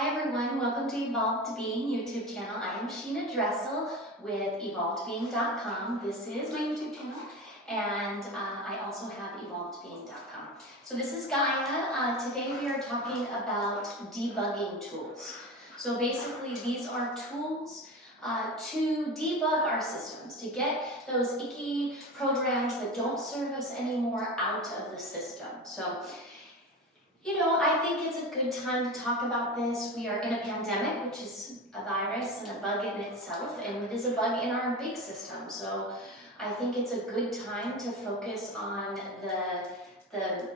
Hi everyone, welcome to Evolved Being YouTube channel. I am Sheena Dressel with evolvedbeing.com. This is my YouTube channel, and I also have evolvedbeing.com. So this is Gaia. Today we are talking about debugging tools. So basically these are tools to debug our systems, to get those icky programs that don't serve us anymore out of the system. So I think it's a good time to talk about this. We are in a pandemic, which is a virus and a bug in itself, and it is a bug in our big system. So I think it's a good time to focus on the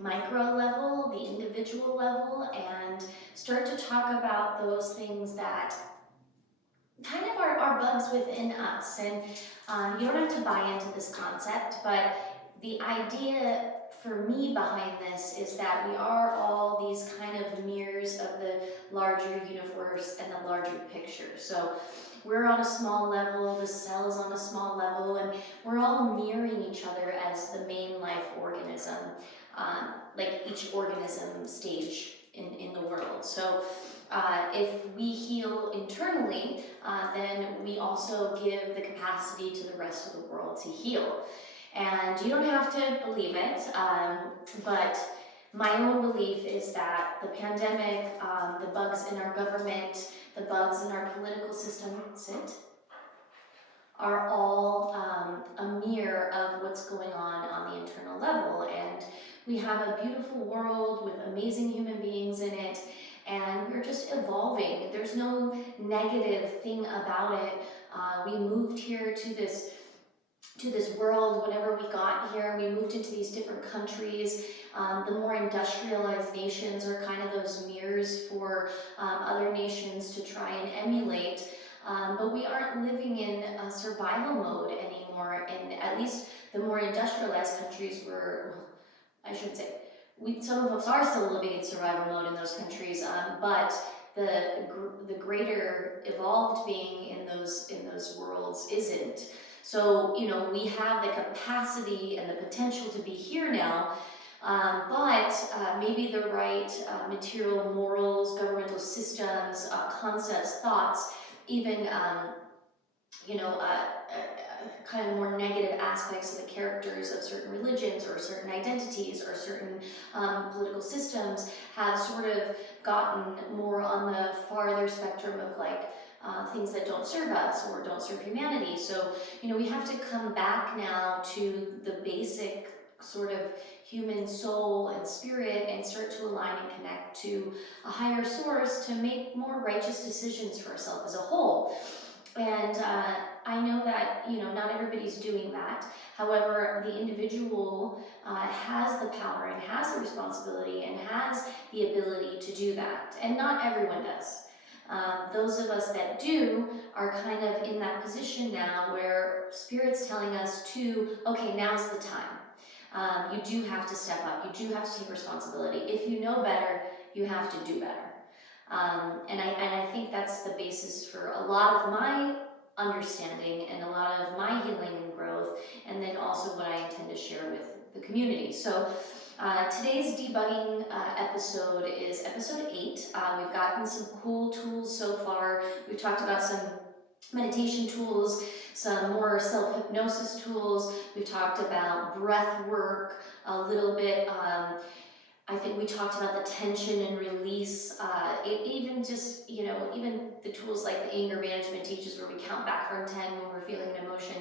micro level, the individual level, and start to talk about those things that kind of are bugs within us. And you don't have to buy into this concept, but the idea for me behind this is that we are all these kind of mirrors of the larger universe and the larger picture. So we're on a small level, the cell's on a small level, and we're all mirroring each other as the main life organism, like each organism stage in the world. So if we heal internally, then we also give the capacity to the rest of the world to heal. And you don't have to believe it, but my own belief is that the pandemic, the bugs in our government, the bugs in our political system, are all a mirror of what's going on the internal level. And we have a beautiful world with amazing human beings in it, and we're just evolving. There's no negative thing about it. We moved here to this world whenever we got here. We moved into these different countries. The more industrialized nations are kind of those mirrors for other nations to try and emulate. But we aren't living in a survival mode anymore. And at least the more industrialized countries were, I should say, some of us are still living in survival mode in those countries, but the greater evolved being in those worlds isn't. So we have the capacity and the potential to be here now, but maybe the right material morals, governmental systems, concepts, thoughts, even kind of more negative aspects of the characters of certain religions or certain identities or certain political systems have sort of gotten more on the farther spectrum of things that don't serve us or don't serve humanity. So, we have to come back now to the basic sort of human soul and spirit and start to align and connect to a higher source to make more righteous decisions for ourselves as a whole. And I know that not everybody's doing that. However, the individual has the power and has the responsibility and has the ability to do that, and not everyone does. Those of us that do are kind of in that position now where Spirit's telling us okay, now's the time. You do have to step up. You do have to take responsibility. If you know better, you have to do better. And I think that's the basis for a lot of my understanding and a lot of my healing and growth, and then also what I intend to share with the community. So today's debugging episode is episode 8. We've gotten some cool tools so far. We've talked about some meditation tools, some more self-hypnosis tools. We've talked about breath work a little bit. I think we talked about the tension and release, even just, even the tools like the anger management teaches where we count back from 10 when we're feeling an emotion.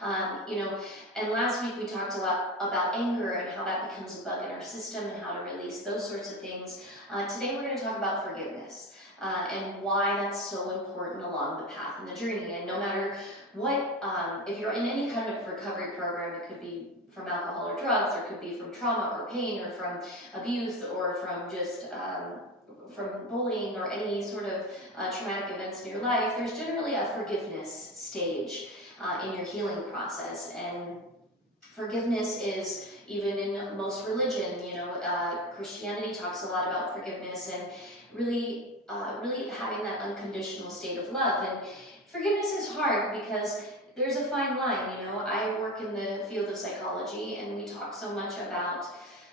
And last week we talked a lot about anger and how that becomes a bug in our system and how to release those sorts of things. Today we're going to talk about forgiveness and why that's so important along the path and the journey. And no matter what, if you're in any kind of recovery program, it could be from alcohol or drugs, or it could be from trauma or pain, or from abuse, or from just from bullying, or any sort of traumatic events in your life, there's generally a forgiveness stage in your healing process. And forgiveness is, even in most religion, Christianity talks a lot about forgiveness and really having that unconditional state of love. And forgiveness is hard because there's a fine line. I work in the field of psychology, and we talk so much about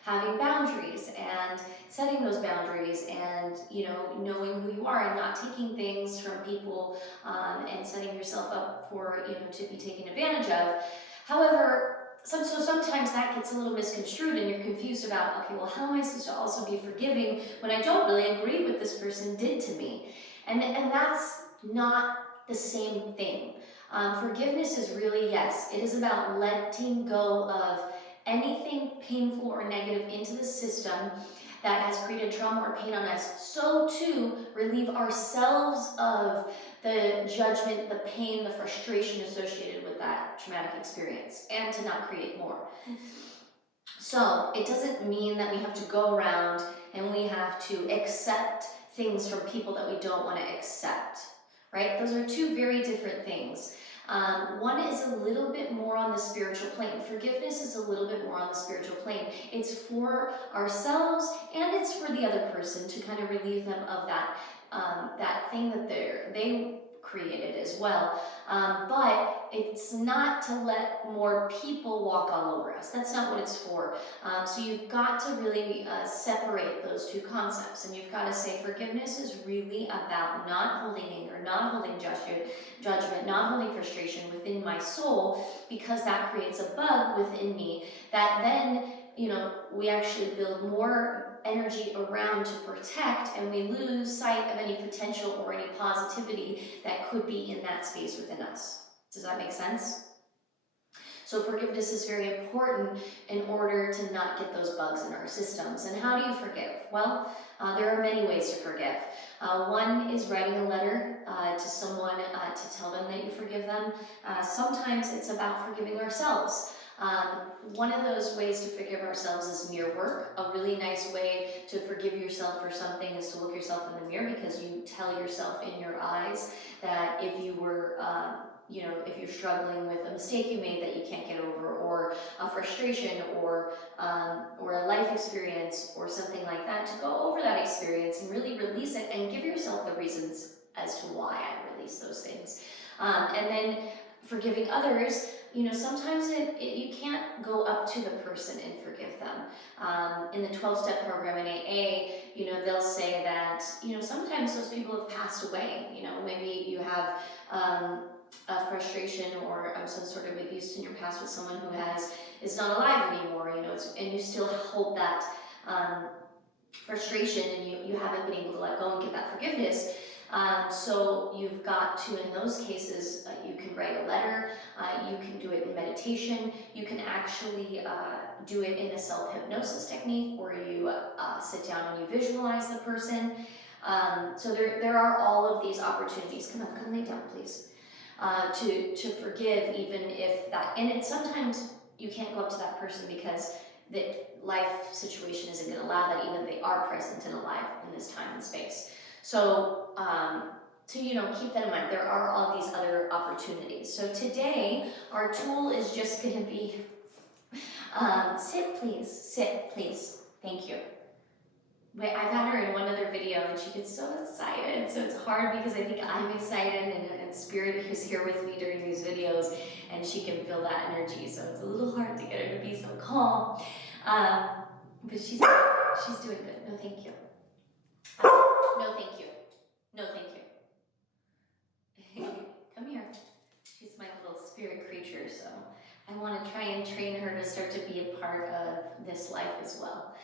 having boundaries and setting those boundaries, and knowing who you are and not taking things from people, and setting yourself up for to be taken advantage of. However, so sometimes that gets a little misconstrued and you're confused about, okay, well, how am I supposed to also be forgiving when I don't really agree with this person did to me? And that's not the same thing. Forgiveness is really, yes, it is about letting go of anything painful or negative into the system that has created trauma or pain on us, so to relieve ourselves of the judgment, the pain, the frustration associated with that traumatic experience, and to not create more. So it doesn't mean that we have to go around and we have to accept things from people that we don't want to accept, right? Those are two very different things. One is a little bit more on the spiritual plane. Forgiveness is a little bit more on the spiritual plane. It's for ourselves and it's for the other person to kind of relieve them of that thing that they created as well. But it's not to let more people walk all over us. That's not what it's for. So you've got to really separate those two concepts, and you've got to say forgiveness is really about not holding anger, not holding judgment, not holding frustration within my soul, because that creates a bug within me that then we actually build more energy around to protect, and we lose sight of any potential or any positivity that could be in that space within us. Does that make sense? So forgiveness is very important in order to not get those bugs in our systems. And how do you forgive? Well, there are many ways to forgive. One is writing a letter to someone to tell them that you forgive them. Sometimes it's about forgiving ourselves. One of those ways to forgive ourselves is mirror work. A really nice way to forgive yourself for something is to look yourself in the mirror, because you tell yourself in your eyes that if you were if you're struggling with a mistake you made that you can't get over, or a frustration, or a life experience, or something like that, to go over that experience and really release it and give yourself the reasons as to why I release those things. And then forgiving others, sometimes you can't go up to the person and forgive them. In the 12-step program in AA, they'll say that, sometimes those people have passed away. Maybe you have a frustration or some sort of abuse in your past with someone who is not alive anymore, and you still hold that frustration, and you haven't been able to let go and get that forgiveness. So you've got to, in those cases, you can write a letter, you can do it in meditation, you can actually do it in a self-hypnosis technique where you sit down and you visualize the person. So there are all of these opportunities. Come lay down, please. To forgive, even if that, and sometimes you can't go up to that person because the life situation isn't going to allow that, even if they are present and alive in this time and space. So, keep that in mind. There are all these other opportunities. So today, our tool is just going to be, sit please, thank you. But I've had her in one other video and she gets so excited, so it's hard because I think I'm excited and Spirit is here with me during these videos and she can feel that energy, so it's a little hard to get her to be so calm. But she's doing good. No, thank you. No, thank you. No, thank you. Come here. She's my little spirit creature, so I want to try and train her to start to be a part of this life as well.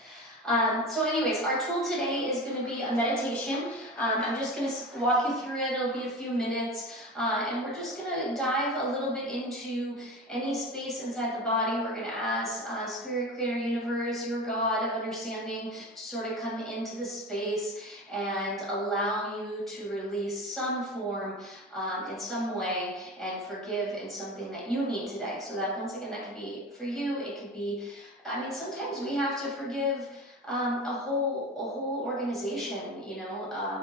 So anyways, our tool today is going to be a meditation. I'm just going to walk you through it. It'll be a few minutes, and we're just going to dive a little bit into any space inside the body. We're going to ask Spirit, Creator, Universe, your God of understanding to sort of come into the space and allow you to release some form in some way and forgive in something that you need today. So that, once again, that could be for you. It could be, sometimes we have to forgive a whole organization,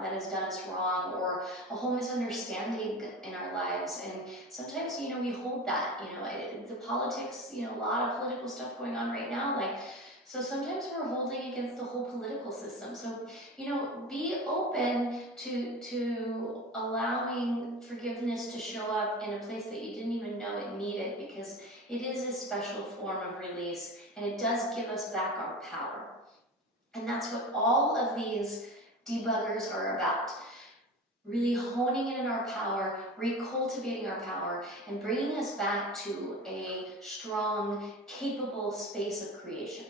that has done us wrong, or a whole misunderstanding in our lives. And sometimes, we hold that, the politics, a lot of political stuff going on right now, so sometimes we're holding against the whole political system. So, be open to allowing forgiveness to show up in a place that you didn't even know it needed, because it is a special form of release, and it does give us back our power. And that's what all of these debuggers are about. Really honing in on our power, recultivating our power, and bringing us back to a strong, capable space of creation.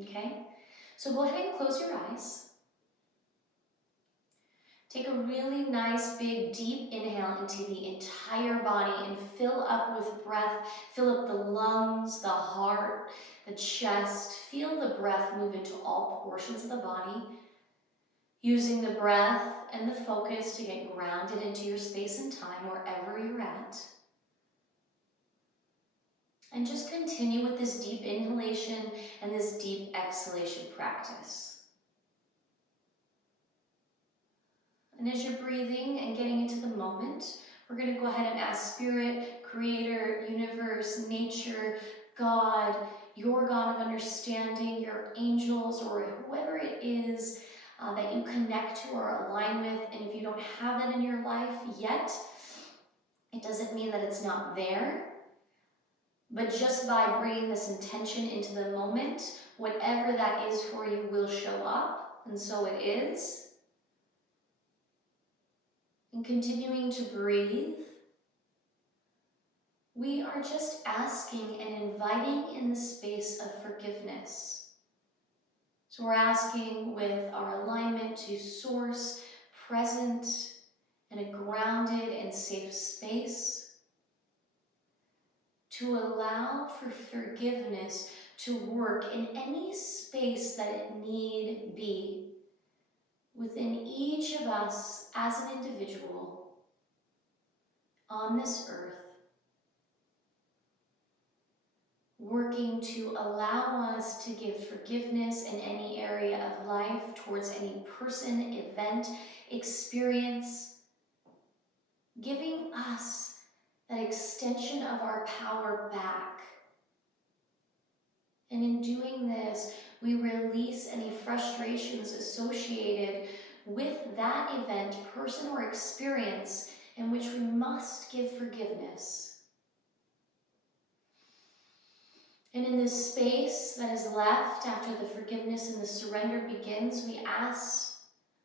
Okay? So go ahead and close your eyes. Take a really nice, big, deep inhale into the entire body and fill up with breath. Fill up the lungs, the heart, the chest. Feel the breath move into all portions of the body. Using the breath and the focus to get grounded into your space and time wherever you're at. And just continue with this deep inhalation and this deep exhalation practice. And as you're breathing and getting into the moment, we're going to go ahead and ask Spirit, Creator, Universe, Nature, God, your God of understanding, your angels, or whoever it is that you connect to or align with. And if you don't have that in your life yet, it doesn't mean that it's not there. But just by bringing this intention into the moment, whatever that is for you will show up. And so it is. And continuing to breathe, we are just asking and inviting in the space of forgiveness. So we're asking with our alignment to source, present, in a grounded and safe space, to allow for forgiveness to work in any space that it need be within each of us as an individual on this earth, working to allow us to give forgiveness in any area of life towards any person, event, experience, giving us that extension of our power back. And in doing this, we release any frustrations associated with that event, person, or experience in which we must give forgiveness. And in this space that is left after the forgiveness and the surrender begins, we ask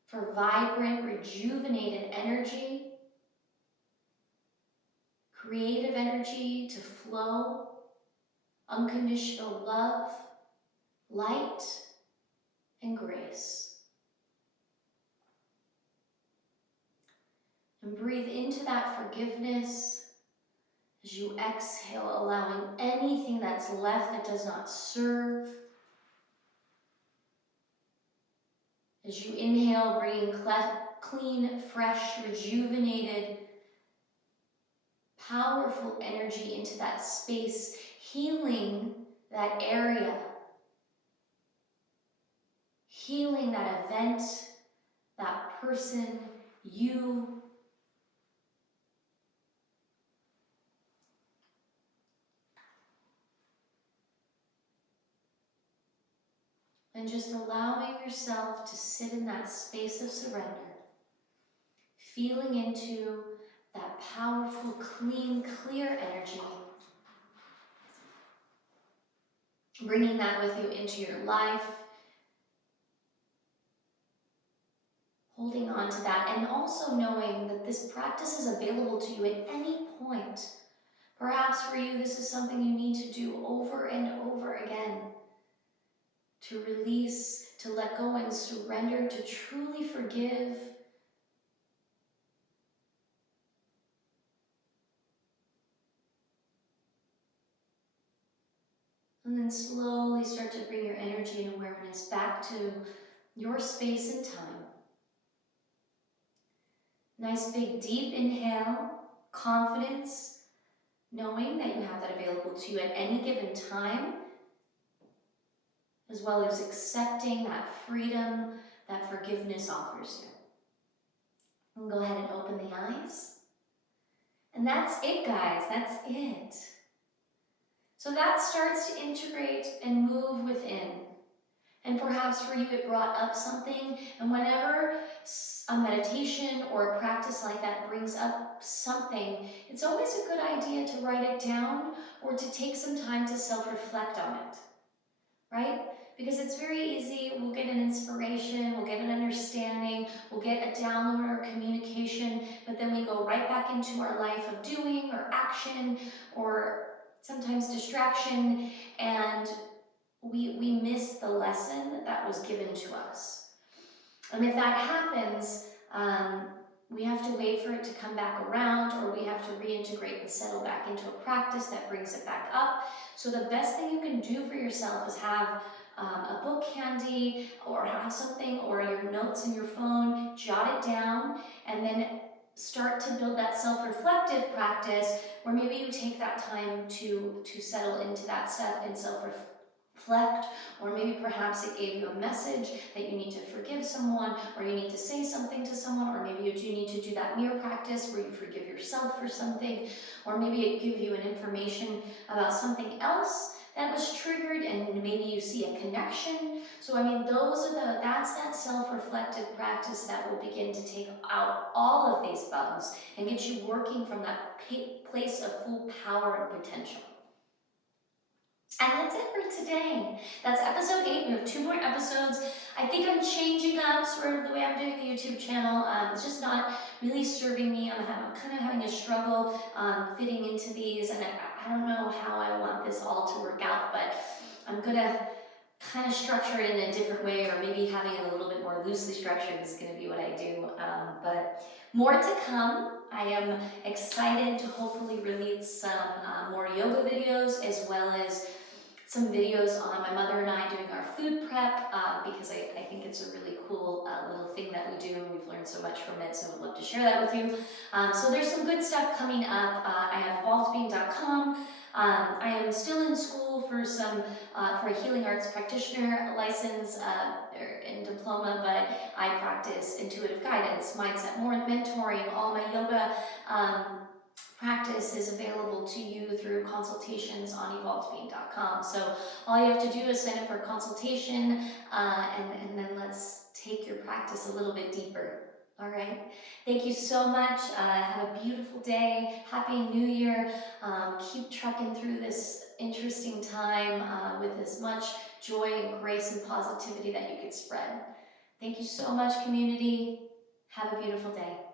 for vibrant, rejuvenated energy, creative energy to flow, unconditional love, light, and grace. And breathe into that forgiveness as you exhale, allowing anything that's left that does not serve. As you inhale, bringing clean, fresh, rejuvenated, powerful energy into that space, healing that area, healing that event, that person, you. And just allowing yourself to sit in that space of surrender, feeling into that powerful, clean, clear energy, bringing that with you into your life, holding on to that, and also knowing that this practice is available to you at any point. Perhaps for you, this is something you need to do over and over again, to release, to let go and surrender, to truly forgive. And then slowly start to bring your energy and awareness back to your space and time. Nice big deep inhale, confidence, knowing that you have that available to you at any given time, as well as accepting that freedom that forgiveness offers you. And go ahead and open the eyes. And that's it, guys. That's it. So that starts to integrate and move within. And perhaps for you it brought up something, and whenever a meditation or a practice like that brings up something, it's always a good idea to write it down or to take some time to self-reflect on it, right? Because it's very easy, we'll get an inspiration, we'll get an understanding, we'll get a download or communication, but then we go right back into our life of doing or action or sometimes distraction, and we miss the lesson that was given to us. And if that happens, we have to wait for it to come back around, or we have to reintegrate and settle back into a practice that brings it back up. So the best thing you can do for yourself is have a book handy, or have something, or your notes in your phone, jot it down, and then start to build that self-reflective practice where maybe you take that time to settle into that stuff and self-reflect, or maybe perhaps it gave you a message that you need to forgive someone, or you need to say something to someone, or maybe you do need to do that mirror practice where you forgive yourself for something, or maybe it gives you an information about something else that was triggered and maybe you see a connection. So I mean, that's that self-reflective practice that will begin to take out all of these bugs and get you working from that place of full power and potential. And that's it for today. That's episode 8. We have 2 more episodes. I think I'm changing up sort of the way I'm doing the YouTube channel. It's just not really serving me. I'm kind of having a struggle fitting into these, and I don't know how I want this all to work out, but I'm gonna kind of structure it in a different way, or maybe having it a little bit more loosely structured is going to be what I do. But more to come. I am excited to hopefully release some more yoga videos, as well as some videos on my mother and I doing our food prep, because I think it's a really cool little thing that we do, and we've learned so much from it, so I'd love to share that with you. So there's some good stuff coming up. I have evolvedbeing.com. I am still in school for for a healing arts practitioner license and diploma, but I practice intuitive guidance, mindset, mentoring, all my yoga practice is available to you through consultations on evolvedbeing.com. So all you have to do is sign up for a consultation, and then let's take your practice a little bit deeper. All right. Thank you so much. Have a beautiful day. Happy New Year. Keep trucking through this interesting time with as much joy and grace and positivity that you could spread. Thank you so much, community. Have a beautiful day.